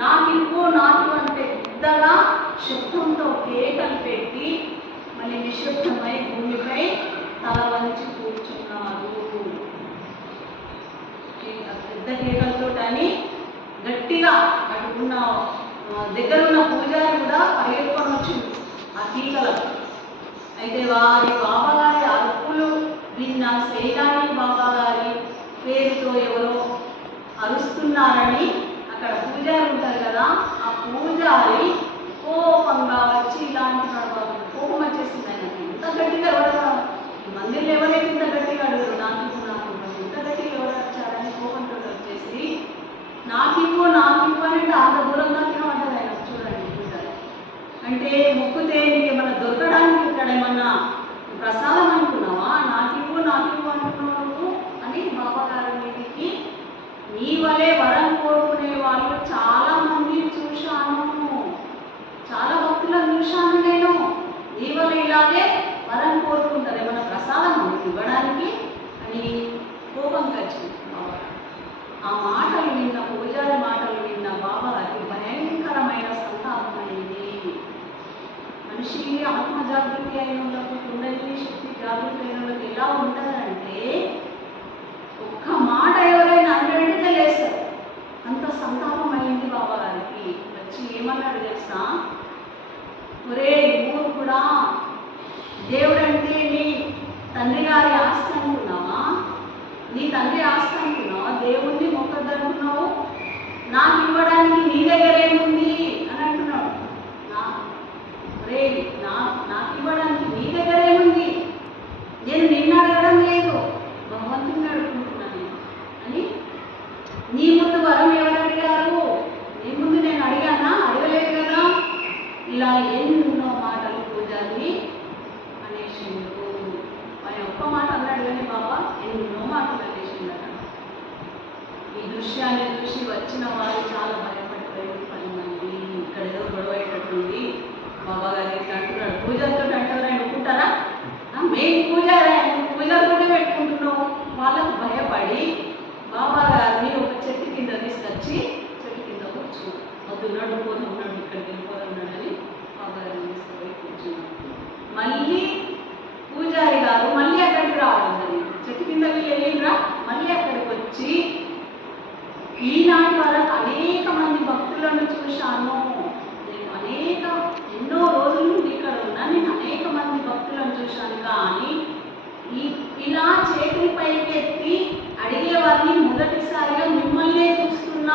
నాకివ్వు నాకు అంటే పెద్దగా శబ్దంతో కేకలు పెట్టి మళ్ళీ నిశ్శబ్దమై భూమిపై తల వంచి కూర్చున్నారు. పెద్ద కేకలతో అని గట్టిగా అటుకున్న దగ్గరున్న పూజారి కూడా పరిగెత్తుకొని వచ్చింది ఆ కీకలకు. అయితే వారి బాబాగారి అరుపులు విన్న శైలాని బాబాగారి పేరుతో ఎవరో అరుస్తున్నారని అక్కడ పూజారి ఉంటారు కదా, ఆ పూజారి కోపంగా వచ్చి ఇలాంటి కోపం వచ్చేసింది ఆయనకి. ఇంత గట్టిగా ఎవరు మందిర్లు ఎవరైతే ఇంత గట్టిగా అడుగురు నాకు నాకు ఇంత గట్టిగా ఎవరు వచ్చారని కోపంతో వచ్చేసి నాకివ్వు నాకివ్వు అంటే అంత దూరంగా తినమంటారు ఆయన. చూడండి పూజారి అంటే మొక్కుతే నీకు ఏమన్నా దొరకడానికి ఇక్కడ ఏమన్నా ప్రసాదం అనుకున్నావా, నాకివ్వు నాకివ్వు అంటున్నావు అని బాబాగారి మీదికి నీ వలే వరం కోరుకునే వాళ్ళు చాలా మంది చూశాను, చాలా భక్తులను చూశాను నేను. నీ వల్ల ఇలాగే వరం కోరుకుంటారు ఏమన్నా ప్రసాదం ఇవ్వడానికి అని కోపం వచ్చింది బాబా. ఆ మాటలు విన్న పూజారి మాటలు విన్న బాబాకి భయంకరమైన సంతాపమైంది. మనిషి ఆత్మజాగృతి అయిన వాళ్ళకు కుండలిని శక్తి జాగృతి అయిన వాళ్ళకి ఎలా ఉంటుందంటే ఒక్క మాట ఎవరైనా అంటే లేస్తారు. అంత సంతాపం అయింది బాబా గారికి. వచ్చి ఏమన్నాడు తెలుసా, ఒరే ఊరు కూడా దేవుడు అంటే నీ తండ్రి గారి ఆస్తి అనుకున్నావా, నీ తండ్రి ఆస్తి అనుకున్నావా, దేవుణ్ణి మొక్కద్దనుకున్నావు, నాకు ఇవ్వడానికి నీ దగ్గర ఏముంది అని అంటున్నాడు. ఒరే నాకు ఇవ్వడానికి నీ దగ్గర ఏముంది, నేను నిన్ను అడగడం లేదు భగవంతుని అడుగుకుంటున్నాను అని. నీ ముందు వరం ఎవరు అడిగారు, నీ ముందు నేను అడిగానా, అడగలేదు కదా. ఇలా ఎన్నో మాటలు పూజారిని అనేసిండు. ఆయన ఒక్క మాట అన్నాడు కానీ బాబా ఎన్నో మాటలు అనేసిండట. ఈ దృశ్యాన్ని చూసి వచ్చిన వారు చాలా భయపడిపోయారు 10 మంది. ఇక్కడ ఏదో గొడవ అయ్యేటట్టుంది, బాబా గారు ఇట్లా అంటున్నాడు. పూజలతో అంటారా అనుకుంటారా, మేము పూజలు పెట్టుకుంటున్నాం. వాళ్ళకు భయపడి బాబా గారిని ఒక చెట్టు కింద తీసుకొచ్చి చెట్టు కింద కూర్చు వద్దున్నాడు పోతున్నాడు ఇక్కడికి వెళ్ళిపోతున్నాడు అని బాబా గారిని తీసుకుపోయి కూర్చున్నాడు. మళ్ళీ పూజారి గారు మళ్ళీ అక్కడికి రావడం జరిగింది. చెట్టు కింద వెళ్ళిండ్రా మళ్ళీ అక్కడికి వచ్చి ఈనాటి వరకు అనేక మంది భక్తులను చూశాను, నేను ఎన్నో రోజుల నుండి ఇక్కడ ఉన్నా, నేను అనేక మంది భక్తులను చూశాను, కానీ ఇలా చేతులు పైకెత్తి అడిగేవారిని మొదటిసారిగా మిమ్మల్ని